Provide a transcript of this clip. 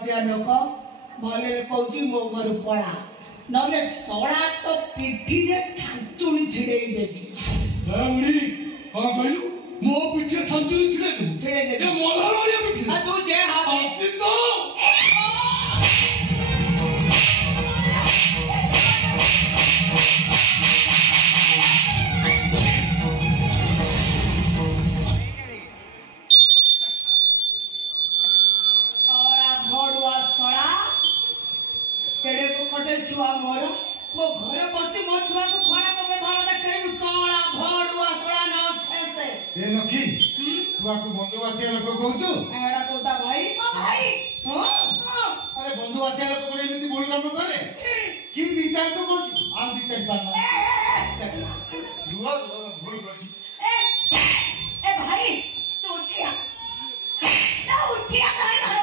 बसिया लोक भले कहूँ मो घर पड़ा नले सड़ा तो पिठी रे छांचुणी छिड़ेई देबी। बुढ़ी कौन कहलु मो पिठी छांचुणी छिड़े दे छिड़े दे ए मोला वाली पिठी आ तू जे हां अच्छी तो केड़े को कटे छुआ मोर मो घरे बसी मो छुआ को खरा को भाव देखै सोळा भडुआ सोळा न सेसे ए नखी तू आको बंधुवासी लोक कहूछु एड़ा कोता भाई ओ भाई हां अरे बंधुवासी लोक कोने एमिति बोल काम करे की विचार तो करछु आ दी चल पाना दुआ भूल करछि ए भाई तू उठिया ना उठिया काहे